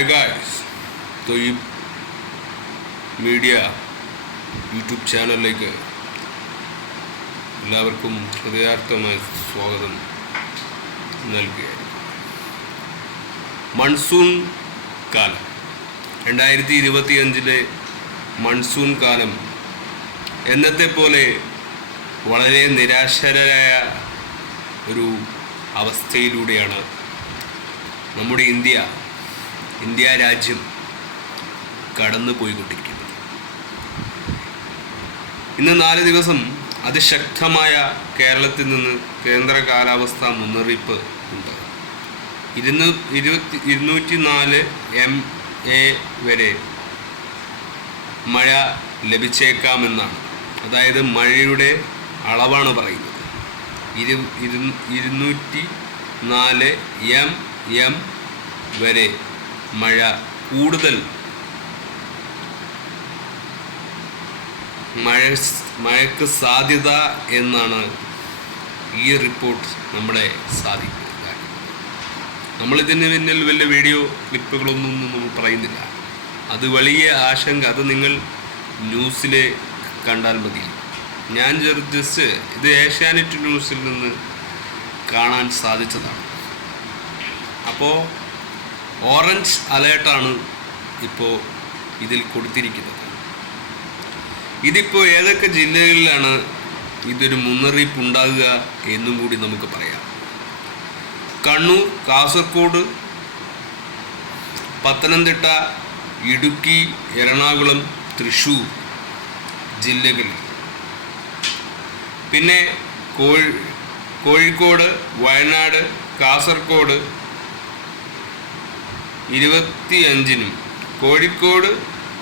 Hi guys, Thoyyib media YouTube ചാനലിലേക്ക് എല്ലാവർക്കും ഹൃദയാർത്ഥമായ സ്വാഗതം നൽകുകയാണ്. മൺസൂൺ കാലം 2025 മൺസൂൺ കാലം എന്നത്തെ പോലെ വളരെ നിരാശരായ ഒരു അവസ്ഥയിലൂടെയാണ് നമ്മുടെ ഇന്ത്യ രാജ്യം കടന്നു പോയിക്കൊണ്ടിരിക്കുന്നത്. ഇന്ന് 4 ദിവസം അതിശക്തമായ കേരളത്തിൽ നിന്ന് കേന്ദ്ര കാലാവസ്ഥാ മുന്നറിയിപ്പ് ഉണ്ട്. 204 MA വരെ മഴ ലഭിച്ചേക്കാമെന്നാണ്. അതായത് മഴയുടെ അളവാണ് പറയുന്നത്. 204 mm വരെ മഴ കൂടുതൽ മഴയ്ക്ക് സാധ്യത എന്നാണ് ഈ റിപ്പോർട്ട് നമ്മളെ സാധിക്കുന്നത്. നമ്മളിതിന് പിന്നിൽ വലിയ വീഡിയോ ക്ലിപ്പുകളൊന്നും നമ്മൾ പറയുന്നില്ല. അത് വലിയ ആശങ്ക, അത് നിങ്ങൾ ന്യൂസിൽ കണ്ടാൽ മതി. ഞാൻ ജസ്റ്റ് ഇത് ഏഷ്യാനെറ്റ് ന്യൂസിൽ നിന്ന് കാണാൻ സാധിച്ചതാണ്. അപ്പോൾ ഓറഞ്ച് അലേർട്ടാണ് ഇപ്പോൾ ഇതിൽ കൊടുത്തിരിക്കുന്നത്. ഇതിപ്പോൾ ഏതൊക്കെ ജില്ലകളിലാണ് ഇതൊരു മുന്നറിയിപ്പ് ഉണ്ടാകുക എന്നും കൂടി നമുക്ക് പറയാം. കണ്ണൂർ, കാസർഗോഡ്, പത്തനംതിട്ട, ഇടുക്കി, എറണാകുളം, തൃശ്ശൂർ ജില്ലകളിൽ, പിന്നെ കോഴിക്കോട്, വയനാട്, കാസർഗോഡ് 25-നും, കോഴിക്കോട്,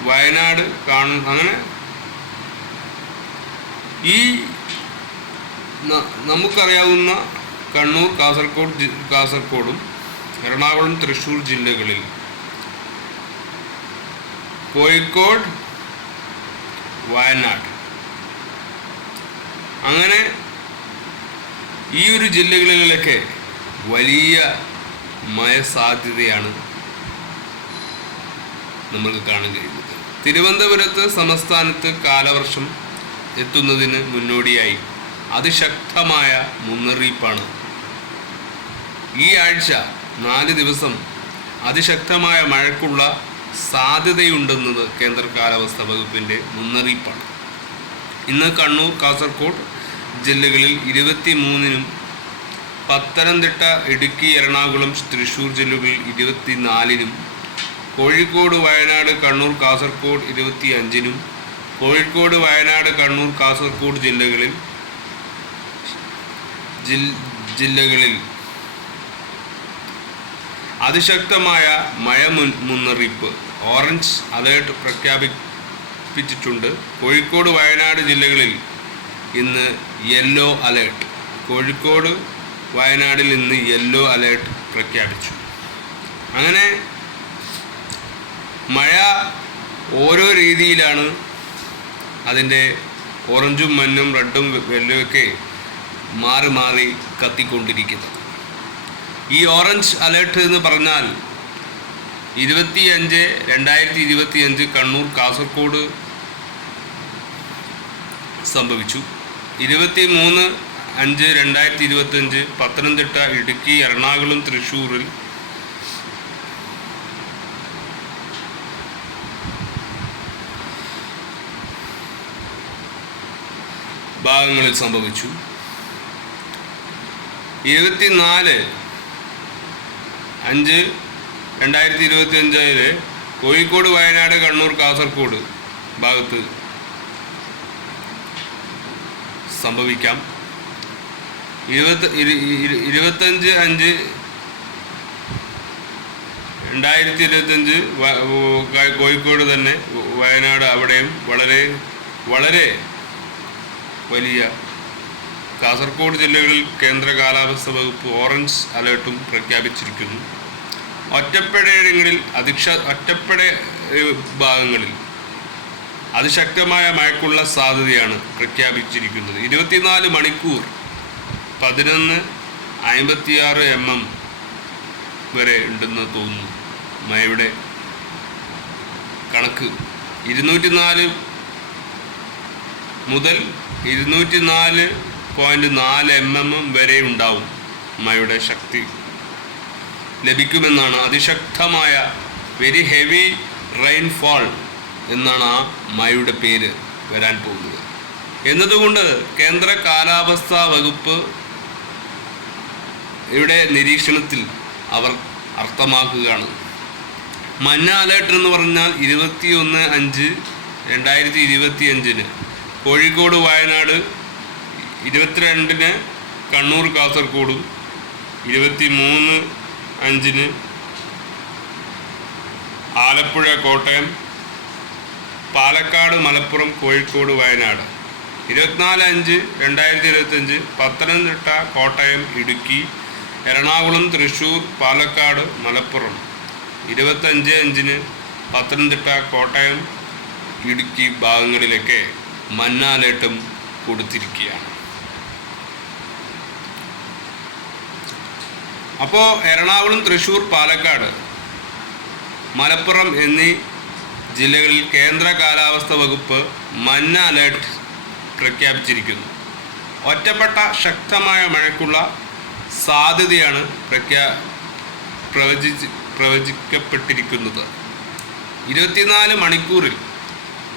വയനാട്, അങ്ങനെ ഈ നമുക്കറിയാവുന്ന കണ്ണൂർ, കാസർഗോഡും എറണാകുളം, തൃശ്ശൂർ ജില്ലകളിൽ, കോഴിക്കോട്, വയനാട്, അങ്ങനെ ഈ ഒരു ജില്ലകളിലൊക്കെ വലിയ മഴ സാധ്യതയാണ് നമുക്ക് കാണാൻ കഴിയുന്നത്. തിരുവനന്തപുരത്ത് സംസ്ഥാനത്ത് കാലവർഷം എത്തുന്നതിന് മുന്നോടിയായി അതിശക്തമായ മുന്നറിയിപ്പാണ്. ഈ ആഴ്ച 4 ദിവസം അതിശക്തമായ മഴയ്ക്കുള്ള സാധ്യതയുണ്ടെന്നത് കേന്ദ്ര കാലാവസ്ഥാ വകുപ്പിൻ്റെ മുന്നറിയിപ്പാണ്. ഇന്ന് കണ്ണൂർ, കാസർഗോഡ് ജില്ലകളിൽ 23-നും, പത്തനംതിട്ട, ഇടുക്കി, എറണാകുളം, തൃശ്ശൂർ ജില്ലകളിൽ 24-നും, കോഴിക്കോട്, വയനാട്, കണ്ണൂർ, കാസർഗോഡ് 25-നും, കോഴിക്കോട്, വയനാട്, കണ്ണൂർ, കാസർഗോഡ് ജില്ലകളിൽ അതിശക്തമായ മഴ മുന്നറിയിപ്പ്, ഓറഞ്ച് അലേർട്ട് പ്രഖ്യാപിച്ചിട്ടുണ്ട്. കോഴിക്കോട്, വയനാട് ജില്ലകളിൽ ഇന്ന് യെല്ലോ അലേർട്ട്. കോഴിക്കോട്, വയനാടിൽ ഇന്ന് യെല്ലോ അലേർട്ട് പ്രഖ്യാപിച്ചു. അങ്ങനെ മഴ ഓരോ രീതിയിലാണ് അതിൻ്റെ ഓറഞ്ചും മഞ്ഞും റെഡും വെള്ളയൊക്കെ മാറി മാറി കത്തിക്കൊണ്ടിരിക്കുന്നത്. ഈ ഓറഞ്ച് അലേർട്ട് എന്ന് പറഞ്ഞാൽ 2025 കണ്ണൂർ, കാസർഗോഡ് സംഭവിച്ചു. 23/5/2025 പത്തനംതിട്ട, ഇടുക്കി, എറണാകുളം, തൃശ്ശൂരിൽ ഭാഗങ്ങളിൽ സംഭവിച്ചു. 24/5/2025 കോഴിക്കോട്, വയനാട്, കണ്ണൂർ, കാസർഗോഡ് ഭാഗത്ത് സംഭവിക്കാം. 25/5/2025 കോഴിക്കോട് തന്നെ, വയനാട് അവിടെയും വളരെ വലിയ, കാസർഗോഡ് ജില്ലകളിൽ കേന്ദ്ര കാലാവസ്ഥാ വകുപ്പ് ഓറഞ്ച് അലേർട്ടും പ്രഖ്യാപിച്ചിരിക്കുന്നു. ഒറ്റപ്പെട്ട ഭാഗങ്ങളിൽ അതിശക്തമായ മഴയ്ക്കുള്ള സാധ്യതയാണ് പ്രഖ്യാപിച്ചിരിക്കുന്നത്. 24 മണിക്കൂർ 11:56 mm വരെ ഉണ്ടെന്ന് തോന്നുന്നു മഴയുടെ കണക്ക് 204 മുതൽ 204.4 mm വരെ ഉണ്ടാവും മഴയുടെ ശക്തി ലഭിക്കുമെന്നാണ്. അതിശക്തമായ വെരി ഹെവി റെയിൻഫാൾ എന്നാണ് ആ മഴയുടെ പേര് വരാൻ പോകുന്നത്. എന്നതുകൊണ്ട് കേന്ദ്ര കാലാവസ്ഥാ വകുപ്പ് ഇവിടെ നിരീക്ഷണത്തിൽ അവർ അർത്ഥമാക്കുകയാണ്. മഞ്ഞ അലേർട്ട് എന്ന് പറഞ്ഞാൽ 21/5/2025 കോഴിക്കോട് വയനാട്, 22 കണ്ണൂർ കാസർഗോഡും, 23/5 ആലപ്പുഴ കോട്ടയം, പാലക്കാട് മലപ്പുറം കോഴിക്കോട് വയനാട്, 24/5/2025 പത്തനംതിട്ട കോട്ടയം ഇടുക്കി എറണാകുളം തൃശ്ശൂർ പാലക്കാട് മലപ്പുറം, 25/5 പത്തനംതിട്ട കോട്ടയം ഇടുക്കി ഭാഗങ്ങളിലൊക്കെ മഞ്ഞ അലേർട്ടും കൊടുത്തിരിക്കുകയാണ്. അപ്പോൾ എറണാകുളം തൃശ്ശൂർ പാലക്കാട് മലപ്പുറം എന്നീ ജില്ലകളിൽ കേന്ദ്ര കാലാവസ്ഥ വകുപ്പ് മഞ്ഞ അലേർട്ട് പ്രഖ്യാപിച്ചിരിക്കുന്നു. ഒറ്റപ്പെട്ട ശക്തമായ മഴയ്ക്കുള്ള സാധ്യതയാണ് പ്രവചിക്കപ്പെട്ടിരിക്കുന്നത്. 24 മണിക്കൂറിൽ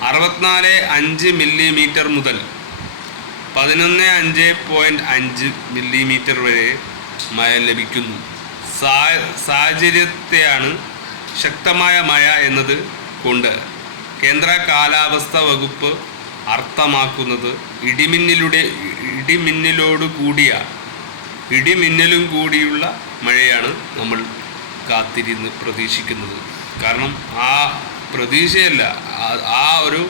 64.5 മില്ലിമീറ്റർ മുതൽ 11.5 മില്ലിമീറ്റർ വരെ മഴ ലഭിക്കുന്നു. സാഹചര്യത്തെയാണ് ശക്തമായ മഴ എന്നത് കൊണ്ട് കേന്ദ്ര കാലാവസ്ഥ വകുപ്പ് അർത്ഥമാക്കുന്നത് ഇടിമിന്നലും കൂടിയുള്ള മഴയാണ് നമ്മൾ കാത്തിരുന്ന് പ്രതീക്ഷിക്കുന്നത്. കാരണം ആ പ്രതീക്ഷയല്ല, ആ ഒരു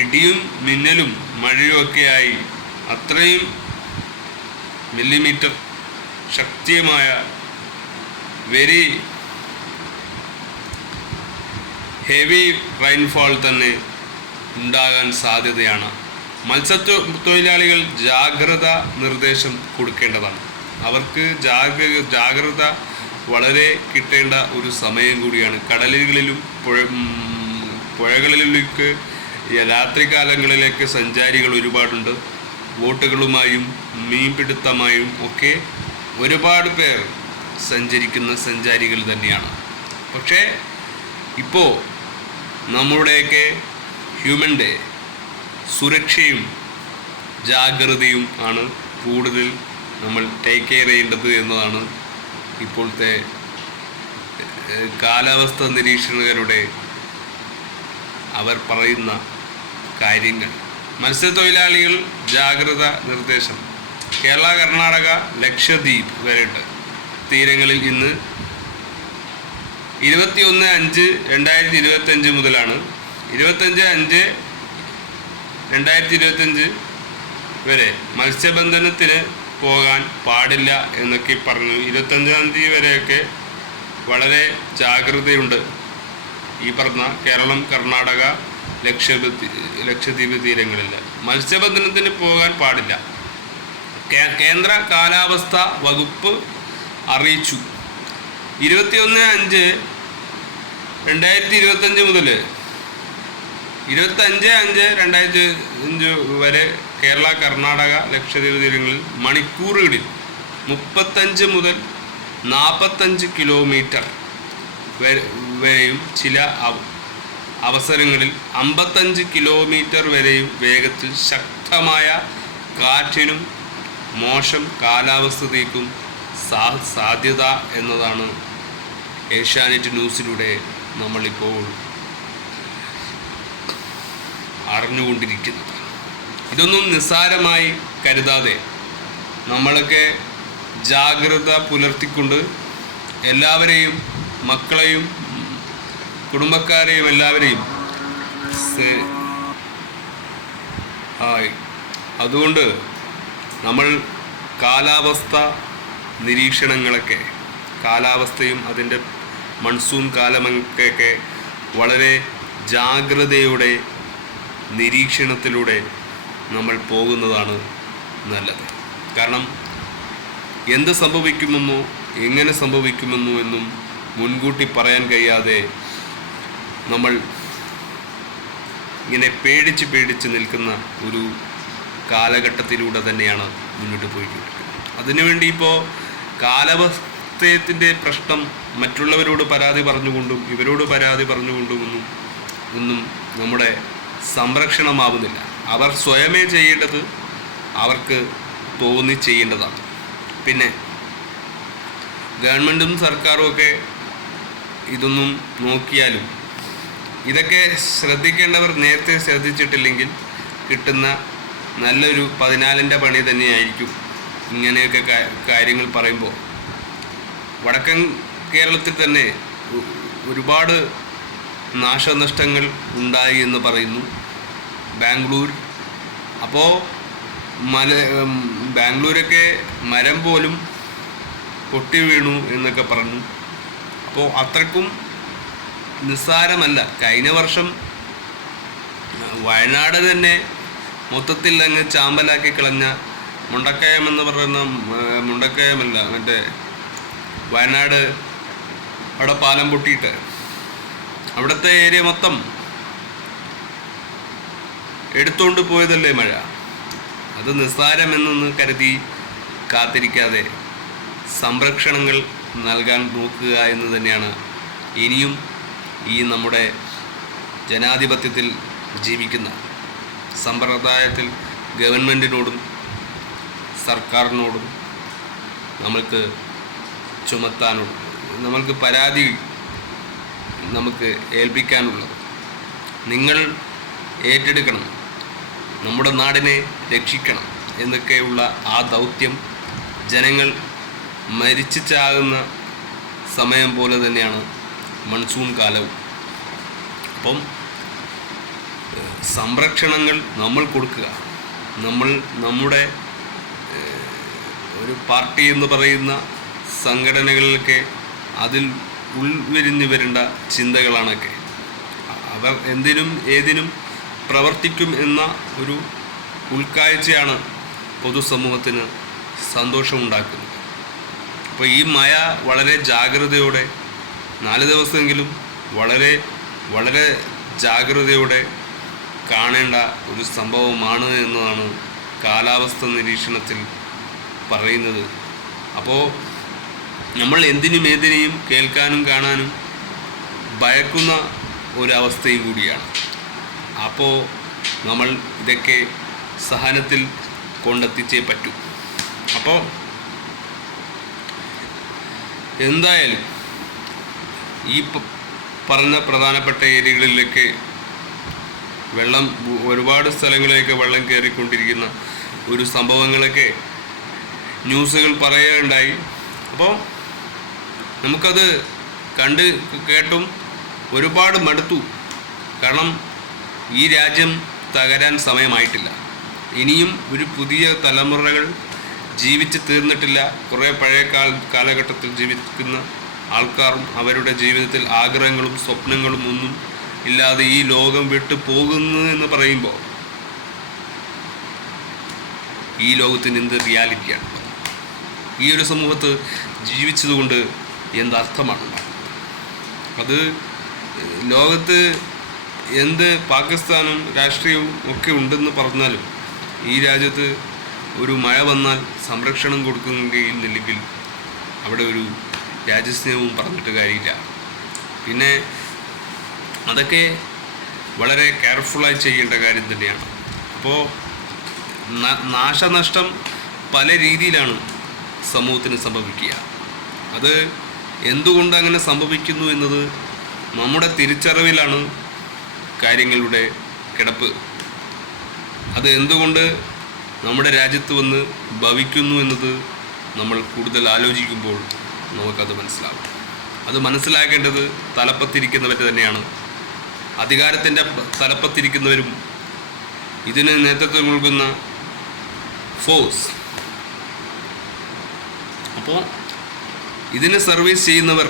ഇടിയും മിന്നലും മഴയുമൊക്കെയായി അത്രയും മില്ലിമീറ്റർ ശക്തിയുമായ വെരി ഹെവി റെയിൻഫാൾ തന്നെ ഉണ്ടാകാൻ സാധ്യതയാണ്. മത്സ്യത്തൊഴിലാളികൾ ജാഗ്രത നിർദ്ദേശം കൊടുക്കേണ്ടതാണ്. അവർക്ക് ജാഗ്രത വളരെ കിട്ടേണ്ട ഒരു സമയം കൂടിയാണ്. കടലുകളിലും പുഴകളിലേക്ക് രാത്രികാലങ്ങളിലേക്ക് സഞ്ചാരികൾ ഒരുപാടുണ്ട്. ബോട്ടുകളുമായും മീൻപിടുത്തമായും ഒക്കെ ഒരുപാട് പേർ സഞ്ചരിക്കുന്ന സഞ്ചാരികൾ തന്നെയാണ്. പക്ഷേ ഇപ്പോൾ നമ്മുടെയൊക്കെ ഹ്യൂമൻ്റെ സുരക്ഷയും ജാഗ്രതയും ആണ് കൂടുതൽ നമ്മൾ ടേക്ക് കെയർ ചെയ്യേണ്ടത് എന്നതാണ് ഇപ്പോഴത്തെ കാലാവസ്ഥ നിരീക്ഷകരുടെ അവർ പറയുന്ന കാര്യങ്ങൾ. മത്സ്യത്തൊഴിലാളികൾ ജാഗ്രത നിർദ്ദേശം കേരള, കർണാടക, ലക്ഷദ്വീപ് വരെയുണ്ട് തീരങ്ങളിൽ ഇന്ന് 21/5/2025 മുതലാണ് 25/5/2025 വരെ മത്സ്യബന്ധനത്തിന് പോകാൻ പാടില്ല എന്നൊക്കെ പറഞ്ഞു. 25-ാം തീയതി വരെയൊക്കെ വളരെ ജാഗ്രതയുണ്ട്. ഈ പറഞ്ഞ കേരളം, കർണാടക, ലക്ഷദ്വീപ് തീരങ്ങളിൽ മത്സ്യബന്ധനത്തിന് പോകാൻ പാടില്ല. കേന്ദ്ര കാലാവസ്ഥ വകുപ്പ് അറിയിച്ചു. 21/5/2025 മുതൽ 25/5/2025 വരെ കേരള, കർണാടക, ലക്ഷദ്വീപ് തീരങ്ങളിൽ മണിക്കൂറുകളിൽ 35 മുതൽ 45 കിലോമീറ്റർ വരെയും ചില അവസരങ്ങളിൽ 55 കിലോമീറ്റർ വരെയും വേഗത്തിൽ ശക്തമായ കാറ്റിനും മോശം കാലാവസ്ഥയ്ക്കും സാധ്യത എന്നതാണ് ഏഷ്യാനെറ്റ് ന്യൂസിലൂടെ നമ്മളിപ്പോൾ അറിഞ്ഞുകൊണ്ടിരിക്കുന്നത്. ഇതൊന്നും നിസ്സാരമായി കരുതാതെ നമ്മളൊക്കെ ജാഗ്രത പുലർത്തിക്കൊണ്ട് എല്ലാവരെയും, മക്കളെയും കുടുംബക്കാരെയും എല്ലാവരെയും അതുകൊണ്ട് നമ്മൾ കാലാവസ്ഥ നിരീക്ഷണങ്ങളൊക്കെ, കാലാവസ്ഥയും അതിൻ്റെ മൺസൂൺ കാലമൊക്കെ വളരെ ജാഗ്രതയോടെ നിരീക്ഷണത്തിലൂടെ നമ്മൾ പോകുന്നതാണ് നല്ലത്. കാരണം എന്ത് സംഭവിക്കുമെന്നോ എങ്ങനെ സംഭവിക്കുമെന്നോ എന്നും മുൻകൂട്ടി പറയാൻ കഴിയാതെ നമ്മൾ ഇങ്ങനെ പേടിച്ച് പേടിച്ച് നിൽക്കുന്ന ഒരു കാലഘട്ടത്തിലൂടെ തന്നെയാണ് മുന്നോട്ട് പോയിക്കൊണ്ടിരിക്കുന്നത്. അതിനുവേണ്ടി ഇപ്പോൾ കാലാവസ്ഥയത്തിൻ്റെ പ്രശ്നം മറ്റുള്ളവരോട് പരാതി പറഞ്ഞുകൊണ്ടും ഇവരോട് പരാതി പറഞ്ഞുകൊണ്ടും ഒന്നും നമ്മുടെ സംരക്ഷണമാവുന്നില്ല. അവർ സ്വയമേ ചെയ്യേണ്ടത് അവർക്ക് തോന്നി ചെയ്യേണ്ടതാണ്. പിന്നെ ഗവൺമെൻറ്റും സർക്കാരും ഒക്കെ ഇതൊന്നും നോക്കിയാലും ഇതൊക്കെ ശ്രദ്ധിക്കേണ്ടവർ നേരത്തെ ശ്രദ്ധിച്ചിട്ടില്ലെങ്കിൽ കിട്ടുന്ന നല്ലൊരു 14ൻ്റെ പണി തന്നെയായിരിക്കും ഇങ്ങനെയൊക്കെ കാര്യങ്ങൾ പറയുമ്പോൾ. വടക്കൻ കേരളത്തിൽ തന്നെ ഒരുപാട് നാശനഷ്ടങ്ങൾ ഉണ്ടായി എന്ന് പറയുന്നു. ബാംഗ്ലൂർ, അപ്പോൾ ബാംഗ്ലൂരൊക്കെ മരം പോലും പൊട്ടി വീണു എന്നൊക്കെ പറഞ്ഞു. അപ്പോൾ അത്രക്കും നിസ്സാരമല്ല. കഴിഞ്ഞ വർഷം വയനാട് തന്നെ മൊത്തത്തിൽ അങ്ങ് ചാമ്പലാക്കി കളഞ്ഞ മുണ്ടക്കയം എന്ന് പറയുന്ന മുണ്ടക്കയമല്ല, മറ്റേ വയനാട് അവിടെ പാലം പൊട്ടിയിട്ട് അവിടുത്തെ ഏരിയ മൊത്തം എടുത്തുകൊണ്ട് പോയതല്ലേ മഴ. അത് നിസ്സാരമെന്നൊന്ന് കരുതി കാത്തിരിക്കാതെ സംരക്ഷണങ്ങൾ നൽകാൻ നോക്കുക എന്ന് തന്നെയാണ് ഇനിയും ഈ നമ്മുടെ ജനാധിപത്യത്തിൽ ജീവിക്കുന്ന സമ്പ്രദായത്തിൽ ഗവൺമെൻറ്റിനോടും സർക്കാരിനോടും നമ്മൾക്ക് ചുമത്താനുള്ളത്, നമ്മൾക്ക് പരാതി നമുക്ക് ഏൽപ്പിക്കാനുള്ളത്. നിങ്ങൾ ഏറ്റെടുക്കണം, നമ്മുടെ നാടിനെ രക്ഷിക്കണം എന്നൊക്കെയുള്ള ആ ദൗത്യം ജനങ്ങൾ മരിച്ചു ചാകുന്ന സമയം പോലെ തന്നെയാണ് മൺസൂൺ കാലവും. അപ്പം സംരക്ഷണങ്ങൾ നമ്മൾ കൊടുക്കുക. നമ്മുടെ ഒരു പാർട്ടി എന്ന് പറയുന്ന സംഘടനകളിലൊക്കെ അതിൽ ഉൾവിരിഞ്ഞു വരേണ്ട ചിന്തകളാണൊക്കെ. അവർ എന്തിനും ഏതിനും പ്രവർത്തിക്കും എന്ന ഒരു ഉൾക്കാഴ്ചയാണ് പൊതുസമൂഹത്തിന് സന്തോഷമുണ്ടാക്കുന്നത്. അപ്പോൾ ഈ മഴ വളരെ ജാഗ്രതയോടെ 4 ദിവസമെങ്കിലും വളരെ വളരെ ജാഗ്രതയോടെ കാണേണ്ട ഒരു സംഭവമാണ് എന്നതാണ് കാലാവസ്ഥ നിരീക്ഷണത്തിൽ പറയുന്നത്. അപ്പോൾ നമ്മൾ എന്തിനും ഏതിനെയും കേൾക്കാനും കാണാനും ഭയക്കുന്ന ഒരവസ്ഥയും കൂടിയാണ്. അപ്പോൾ നമ്മൾ ഇതൊക്കെ സഹനത്തിൽ കൊണ്ടെത്തിച്ചേ പറ്റൂ. അപ്പോൾ എന്തായാലും ഈ പറഞ്ഞ പ്രധാനപ്പെട്ട ഏരിയകളിലൊക്കെ വെള്ളം, ഒരുപാട് സ്ഥലങ്ങളിലേക്ക് വെള്ളം കയറിക്കൊണ്ടിരിക്കുന്ന ഒരു സംഭവങ്ങളൊക്കെ ന്യൂസുകൾ പറയുകയുണ്ടായി. അപ്പോൾ നമുക്കത് കണ്ട് കേട്ടും ഒരുപാട് മടുത്തു. കാരണം ഈ രാജ്യം തകരാൻ സമയമായിട്ടില്ല. ഇനിയും ഒരു പുതിയ തലമുറകൾ ജീവിച്ച് തീർന്നിട്ടില്ല. കുറേ പഴയ കാലഘട്ടത്തിൽ ജീവിക്കുന്ന ആൾക്കാരും അവരുടെ ജീവിതത്തിൽ ആഗ്രഹങ്ങളും സ്വപ്നങ്ങളും ഒന്നും ഇല്ലാതെ ഈ ലോകം വിട്ടു പോകുന്നു എന്ന് പറയുമ്പോൾ ഈ ലോകത്തിന് എന്ത് റിയാലിറ്റിയാണ്? ഈ ഒരു സമൂഹത്ത് ജീവിച്ചതുകൊണ്ട് എന്തർത്ഥമാണ്? അത് ലോകത്ത് എന്ത് പാകിസ്ഥാനും രാഷ്ട്രീയവും ഒക്കെ ഉണ്ടെന്ന് പറഞ്ഞാലും ഈ രാജ്യത്ത് ഒരു മഴ വന്നാൽ സംരക്ഷണം കൊടുക്കുന്നില്ലെങ്കിൽ അവിടെ ഒരു രാജ്യസ്നേഹവും പറഞ്ഞിട്ട് കാര്യമില്ല. പിന്നെ അതൊക്കെ വളരെ കെയർഫുള്ളായി ചെയ്യേണ്ട കാര്യം തന്നെയാണ്. അപ്പോൾ നാശനഷ്ടം പല രീതിയിലാണ് സമൂഹത്തിന് സംഭവിക്കുക. അത് എന്തുകൊണ്ട് അങ്ങനെ സംഭവിക്കുന്നു എന്നത് നമ്മുടെ തിരിച്ചറിവിലാണ് കാര്യങ്ങളുടെ കിടപ്പ്. അത് എന്തുകൊണ്ട് നമ്മുടെ രാജ്യത്ത് വന്ന് ഭവിക്കുന്നു എന്നത് നമ്മൾ കൂടുതൽ ആലോചിക്കുമ്പോൾ നമുക്കത് മനസ്സിലാവും. അത് മനസ്സിലാക്കേണ്ടത് തലപ്പത്തിരിക്കുന്നവർ തന്നെയാണ്. അധികാരത്തിൻ്റെ തലപ്പത്തിരിക്കുന്നവരും ഇതിന് നേതൃത്വം നൽകുന്ന ഫോഴ്സ്. അപ്പോൾ ഇതിന് സർവീസ് ചെയ്യുന്നവർ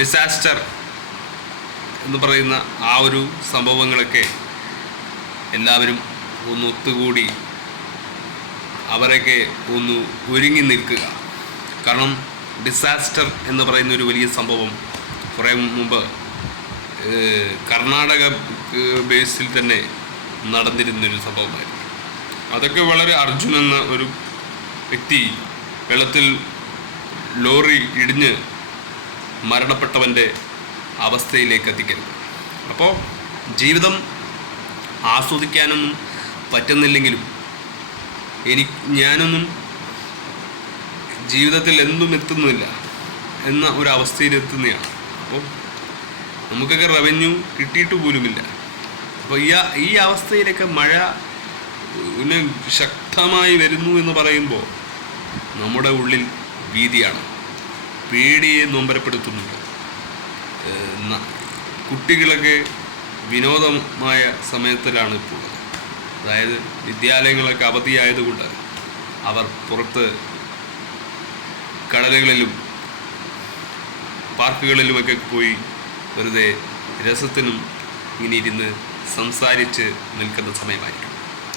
ഡിസാസ്റ്റർ എന്ന് പറയുന്ന ആ ഒരു സംഭവങ്ങളൊക്കെ എല്ലാവരും ഒന്ന് ഒത്തുകൂടി അവരൊക്കെ ഒന്ന് ഒരുങ്ങി നിൽക്കുക. കാരണം ഡിസാസ്റ്റർ എന്ന് പറയുന്ന ഒരു വലിയ സംഭവം കുറേ മുമ്പ് കർണാടക ബേസിൽ തന്നെ നടന്നിരുന്നൊരു സംഭവമായിരുന്നു. അതൊക്കെ വളരെ അർജുൻ എന്ന ഒരു വ്യക്തി വെള്ളത്തിൽ ലോറി ഇടിഞ്ഞ് മരണപ്പെട്ടവൻ്റെ അവസ്ഥയിലേക്ക് എത്തിക്കരുത്. അപ്പോൾ ജീവിതം ആസ്വദിക്കാനൊന്നും പറ്റുന്നില്ലെങ്കിലും ഞാനൊന്നും ജീവിതത്തിൽ എന്തും എത്തുന്നില്ല എന്ന ഒരു അവസ്ഥയിലെത്തുന്നതാണ്. അപ്പോൾ നമുക്കൊക്കെ റവന്യൂ കിട്ടിയിട്ട് പോലുമില്ല. അപ്പോൾ ഈ അവസ്ഥയിലൊക്കെ മഴ പിന്നെ ശക്തമായി വരുന്നു എന്ന് പറയുമ്പോൾ നമ്മുടെ ഉള്ളിൽ ഭീതിയാണ്, പേടിയെ നൊമ്പരപ്പെടുത്തുന്നുണ്ട്. കുട്ടികളൊക്കെ വിനോദമായ സമയത്തിലാണ് ഇപ്പോൾ, അതായത് വിദ്യാലയങ്ങളൊക്കെ അവധിയായതുകൊണ്ട് അവർ പുറത്ത് കടലുകളിലും പാർക്കുകളിലുമൊക്കെ പോയി വെറുതെ രസത്തിനും ഇങ്ങനെ ഇരുന്ന് സംസാരിച്ച് നിൽക്കുന്ന സമയമായിരിക്കും.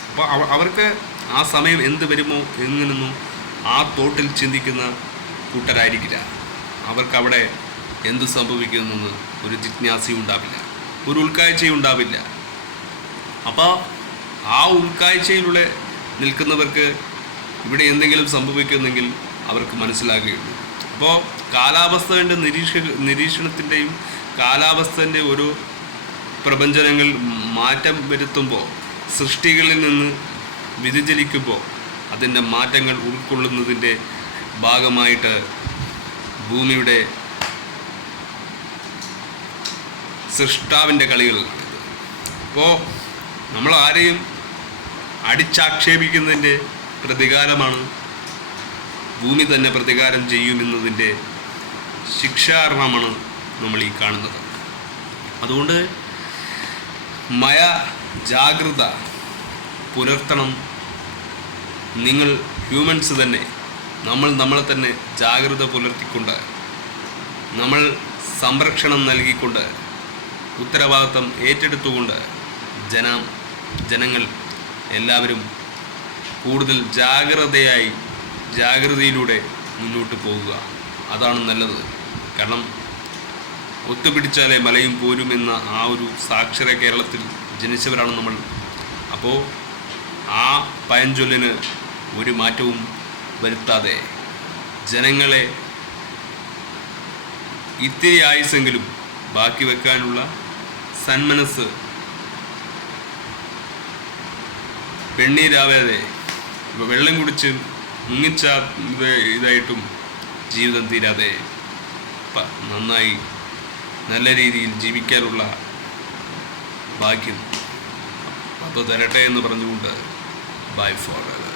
അപ്പോൾ അവർക്ക് ആ സമയം എന്ത് വരുമോ എങ്ങനെയൊന്നും ആ തോട്ടിൽ ചിന്തിക്കുന്ന കൂട്ടരായിരിക്കില്ല. അവർക്കവിടെ എന്ത് സംഭവിക്കുമെന്ന് ഒരു ജിജ്ഞാസയും ഉണ്ടാവില്ല, ഒരു ഉൾക്കാഴ്ചയും ഉണ്ടാവില്ല. അപ്പോൾ ആ ഉൾക്കാഴ്ചയിലൂടെ നിൽക്കുന്നവർക്ക് ഇവിടെ എന്തെങ്കിലും സംഭവിക്കുന്നെങ്കിൽ അവർക്ക് മനസ്സിലാകുകയുള്ളൂ. അപ്പോൾ കാലാവസ്ഥയുടെ നിരീക്ഷണത്തിൻ്റെയും കാലാവസ്ഥൻ്റെ ഓരോ പ്രപഞ്ചനങ്ങൾ മാറ്റം വരുത്തുമ്പോൾ, സൃഷ്ടികളിൽ നിന്ന് വ്യതിചലിക്കുമ്പോൾ അതിൻ്റെ മാറ്റങ്ങൾ ഉൾക്കൊള്ളുന്നതിൻ്റെ ഭാഗമായിട്ട് ഭൂമിയുടെ സൃഷ്ടാവിൻ്റെ കളികളാണിത്. അപ്പോൾ നമ്മൾ ആരെയും അടിച്ചാക്ഷേപിക്കുന്നതിൻ്റെ പ്രതികാരമാണ് ഭൂമി തന്നെ പ്രതികാരം ചെയ്യുമെന്നതിൻ്റെ ശിക്ഷാർഹമാണ് നമ്മൾ ഈ കാണുന്നത്. അതുകൊണ്ട് മയ ജാഗ്രത പുലർത്തണം. നിങ്ങൾ ഹ്യൂമൻസ് തന്നെ നമ്മളെ തന്നെ ജാഗ്രത പുലർത്തിക്കൊണ്ട്, നമ്മൾ സംരക്ഷണം നൽകിക്കൊണ്ട്, ഉത്തരവാദിത്വം ഏറ്റെടുത്തുകൊണ്ട് ജനങ്ങൾ എല്ലാവരും കൂടുതൽ ജാഗ്രതയിലൂടെ മുന്നോട്ട് പോകുക. അതാണ് നല്ലത്. കാരണം ഒത്തുപിടിച്ചാലേ മലയും പോരുമെന്ന ആ ഒരു സാക്ഷര കേരളത്തിൽ ജനിച്ചവരാണ് നമ്മൾ. അപ്പോൾ ആ പഴഞ്ചൊല്ലിന് ഒരു മാറ്റവും വരുത്താതെ ജനങ്ങളെ ഇത്തിരി ആയുസെങ്കിലും ബാക്കി വെക്കാനുള്ള സന്മനസ് വെണ്ണീരാവാതെ വെള്ളം കുടിച്ച് മുങ്ങിച്ചാ ഇതായിട്ടും ജീവിതം തീരാതെ നന്നായി നല്ല രീതിയിൽ ജീവിക്കാനുള്ള ഭാഗ്യം അപ്പോൾ തരട്ടെ എന്ന് പറഞ്ഞുകൊണ്ട് ബൈ ഫോർ എവർ.